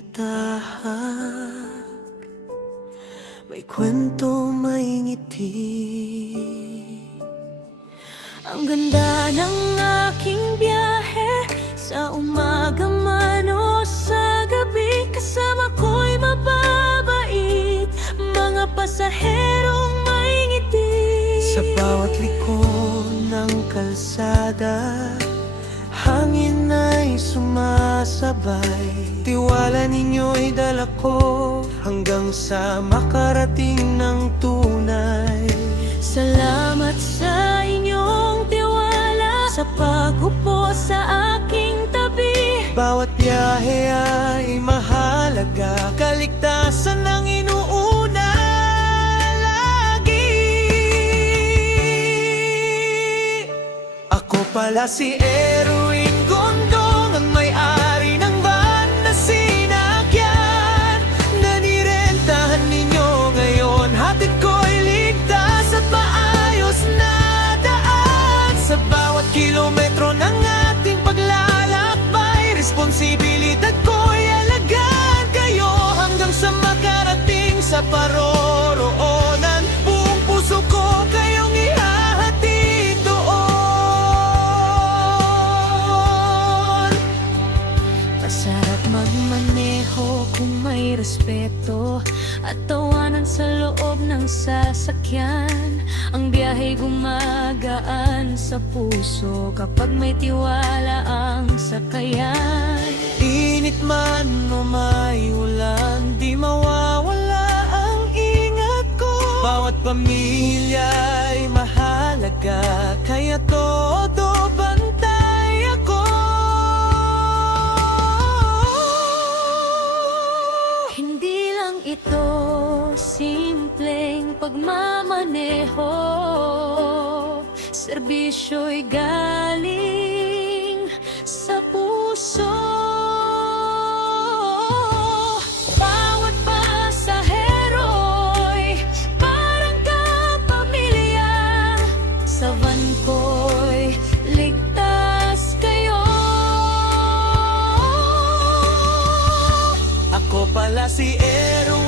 tinatahak, may kwento, may ngiti. Ang ganda ng aking biyahe, sa umaga man o sa gabi, kasama ko'y mababait, mga pasaherong may ngiti. Sa bawat liko ng kalsada, hangin ay sumasabay, tiwala ninyo'y dala ko hanggang sa makarating ng tunay. Salamat sa inyong tiwala, sa pag-upo sa aking tabi. Bawat biyahe ay mahalaga, kaligtasan ang inuuna lagi. Ako pala si Erwin Gondong, ang may-ari ng van na sinakyan, nanirentahan ninyo ngayon. Hatid ko'y ligtas at maayos na daan. Sa bawat kilometro ng ating paglalakbay, responsibilidad ko'y alagaan kayo hanggang sa makarating sa paroroonan. Buong puso ko kayong ihahatid doon. Masarap magmaneho kung may respeto at tawanan sa loob ng sasakyan. Ang biyahe gumagaan sa puso kapag may tiwala ang sakayan. Init man o may ulan, di mawawala ang ingat ko. Bawat pamilya ay mahalaga, kaya todo bantay ako. Hindi lang ito simpleng pagmamaneho, serbisyo'y galing sa puso. Bawat pasahero'y parang kapamilya, sa van ko'y ligtas kayo. Ako pala si Erwin